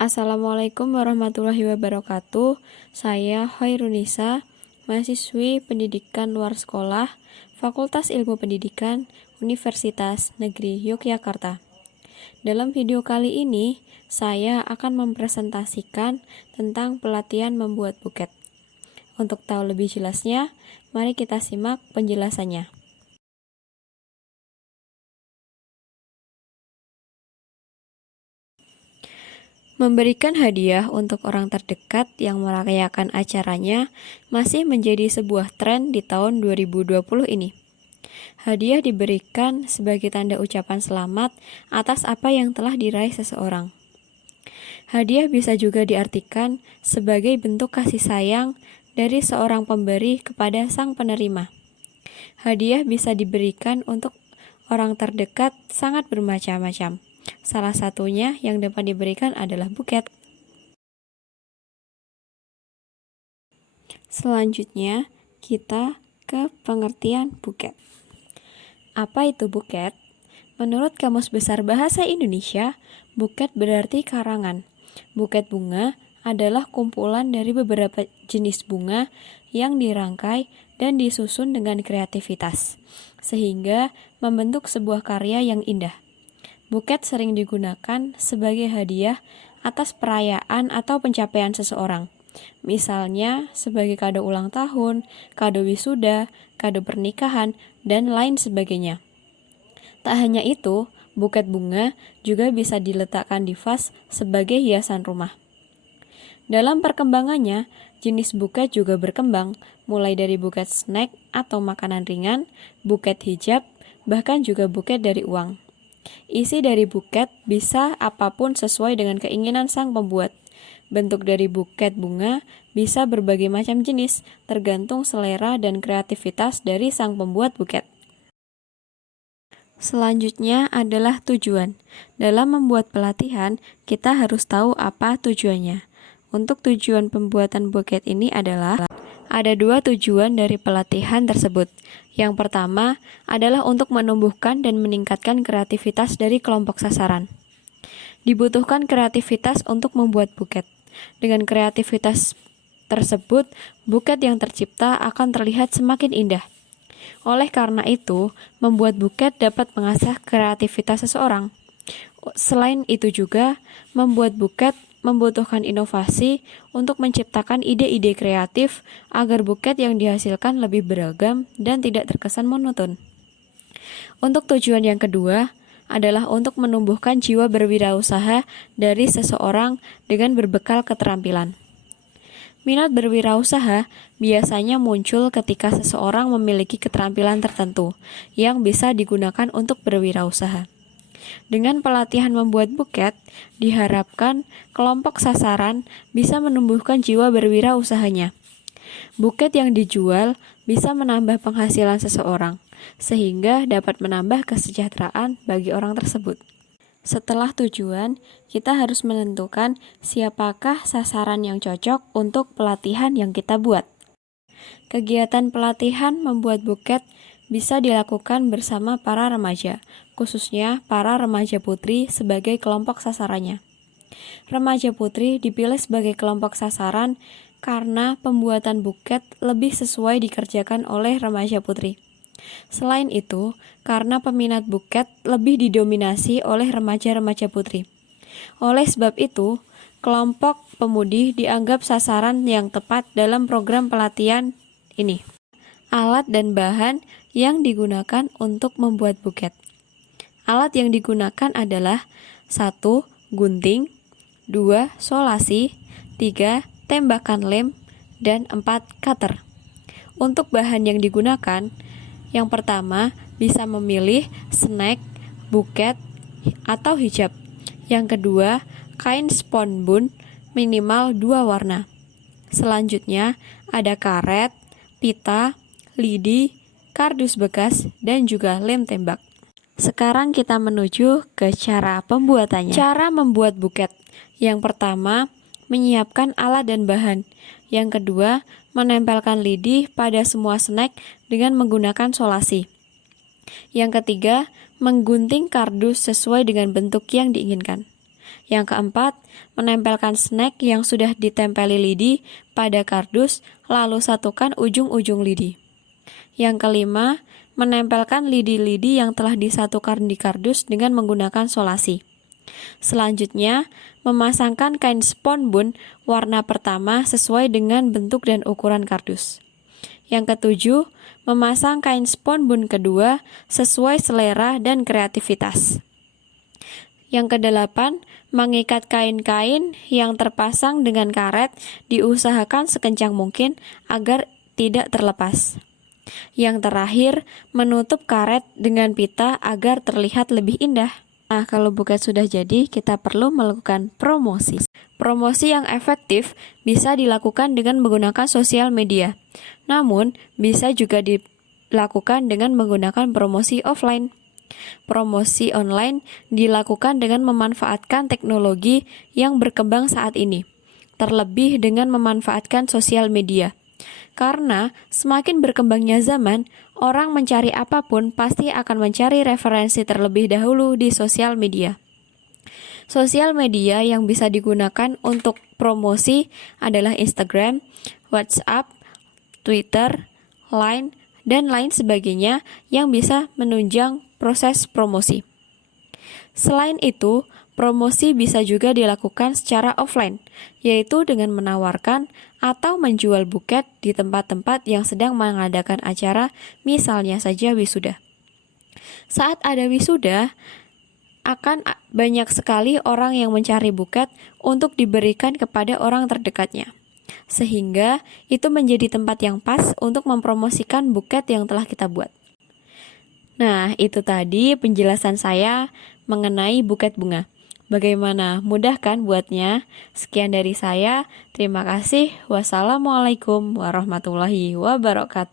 Assalamualaikum warahmatullahi wabarakatuh. Saya Hoirunisa, mahasiswi pendidikan luar sekolah, Fakultas Ilmu Pendidikan, Universitas Negeri Yogyakarta. Dalam video kali ini, saya akan mempresentasikan tentang pelatihan membuat buket. Untuk tahu lebih jelasnya, mari kita simak penjelasannya. Memberikan hadiah untuk orang terdekat yang merayakan acaranya masih menjadi sebuah tren di tahun 2020 ini. Hadiah diberikan sebagai tanda ucapan selamat atas apa yang telah diraih seseorang. Hadiah bisa juga diartikan sebagai bentuk kasih sayang dari seorang pemberi kepada sang penerima. Hadiah bisa diberikan untuk orang terdekat sangat bermacam-macam. Salah satunya yang dapat diberikan adalah buket. Selanjutnya, kita ke pengertian buket. Apa itu buket? Menurut Kamus Besar Bahasa Indonesia, buket berarti karangan. Buket bunga adalah kumpulan dari beberapa jenis bunga yang dirangkai dan disusun dengan kreativitas, sehingga membentuk sebuah karya yang indah. Buket sering digunakan sebagai hadiah atas perayaan atau pencapaian seseorang. Misalnya sebagai kado ulang tahun, kado wisuda, kado pernikahan, dan lain sebagainya. Tak hanya itu, buket bunga juga bisa diletakkan di vas sebagai hiasan rumah. Dalam perkembangannya, jenis buket juga berkembang, mulai dari buket snack atau makanan ringan, buket hijab, bahkan juga buket dari uang. Isi dari buket bisa apapun sesuai dengan keinginan sang pembuat. Bentuk dari buket bunga bisa berbagai macam jenis, tergantung selera dan kreativitas dari sang pembuat buket. Selanjutnya adalah tujuan. Dalam membuat pelatihan, kita harus tahu apa tujuannya. Untuk tujuan pembuatan buket ini adalah ada dua tujuan dari pelatihan tersebut. Yang pertama adalah untuk menumbuhkan dan meningkatkan kreativitas dari kelompok sasaran. Dibutuhkan kreativitas untuk membuat buket. Dengan kreativitas tersebut, buket yang tercipta akan terlihat semakin indah. Oleh karena itu, membuat buket dapat mengasah kreativitas seseorang. Selain itu juga, membuat buket membutuhkan inovasi untuk menciptakan ide-ide kreatif agar buket yang dihasilkan lebih beragam dan tidak terkesan monoton. Untuk tujuan yang kedua adalah untuk menumbuhkan jiwa berwirausaha dari seseorang dengan berbekal keterampilan. Minat berwirausaha biasanya muncul ketika seseorang memiliki keterampilan tertentu yang bisa digunakan untuk berwirausaha. Dengan pelatihan membuat buket, diharapkan kelompok sasaran bisa menumbuhkan jiwa berwirausahanya. Buket yang dijual bisa menambah penghasilan seseorang, sehingga dapat menambah kesejahteraan bagi orang tersebut. Setelah tujuan, kita harus menentukan siapakah sasaran yang cocok untuk pelatihan yang kita buat. Kegiatan pelatihan membuat buket bisa dilakukan bersama para remaja, khususnya para remaja putri sebagai kelompok sasarannya. Remaja putri dipilih sebagai kelompok sasaran karena pembuatan buket lebih sesuai dikerjakan oleh remaja putri. Selain itu, karena peminat buket lebih didominasi oleh remaja-remaja putri. Oleh sebab itu, kelompok pemudi dianggap sasaran yang tepat dalam program pelatihan ini. Alat dan bahan yang digunakan untuk membuat buket. Alat yang digunakan adalah 1. Gunting, 2. Solasi, 3. Tembakan lem, dan 4. Cutter. Untuk bahan yang digunakan, yang pertama bisa memilih snack, buket, atau hijab. Yang kedua, kain sponbun minimal 2 warna. Selanjutnya ada karet, pita, lidi, kardus bekas, dan juga lem tembak. Sekarang kita menuju ke cara pembuatannya. Cara membuat buket. Yang pertama, menyiapkan alat dan bahan. Yang kedua, menempelkan lidi pada semua snack dengan menggunakan solasi. Yang ketiga, menggunting kardus sesuai dengan bentuk yang diinginkan. Yang keempat, menempelkan snack yang sudah ditempeli lidi pada kardus, lalu satukan ujung-ujung lidi. Yang kelima, menempelkan lidi-lidi yang telah disatukan di kardus dengan menggunakan solasi. Selanjutnya, memasangkan kain sponbun warna pertama sesuai dengan bentuk dan ukuran kardus. Yang ketujuh, memasang kain sponbun kedua sesuai selera dan kreativitas. Yang kedelapan, mengikat kain-kain yang terpasang dengan karet diusahakan sekencang mungkin agar tidak terlepas. Yang terakhir, menutup karet dengan pita agar terlihat lebih indah. Nah, kalau buket sudah jadi, kita perlu melakukan promosi. Promosi yang efektif bisa dilakukan dengan menggunakan sosial media. Namun, bisa juga dilakukan dengan menggunakan promosi offline. Promosi online dilakukan dengan memanfaatkan teknologi yang berkembang saat ini, terlebih dengan memanfaatkan sosial media. Karena semakin berkembangnya zaman, orang mencari apapun pasti akan mencari referensi terlebih dahulu di sosial media. Sosial media yang bisa digunakan untuk promosi adalah Instagram, WhatsApp, Twitter, Line, dan lain sebagainya yang bisa menunjang proses promosi. Selain itu, promosi bisa juga dilakukan secara offline, yaitu dengan menawarkan atau menjual buket di tempat-tempat yang sedang mengadakan acara, misalnya saja wisuda. Saat ada wisuda, akan banyak sekali orang yang mencari buket untuk diberikan kepada orang terdekatnya. Sehingga itu menjadi tempat yang pas untuk mempromosikan buket yang telah kita buat. Nah, itu tadi penjelasan saya mengenai buket bunga. Bagaimana? Mudah kan buatnya? Sekian dari saya. Terima kasih. Wassalamualaikum warahmatullahi wabarakatuh.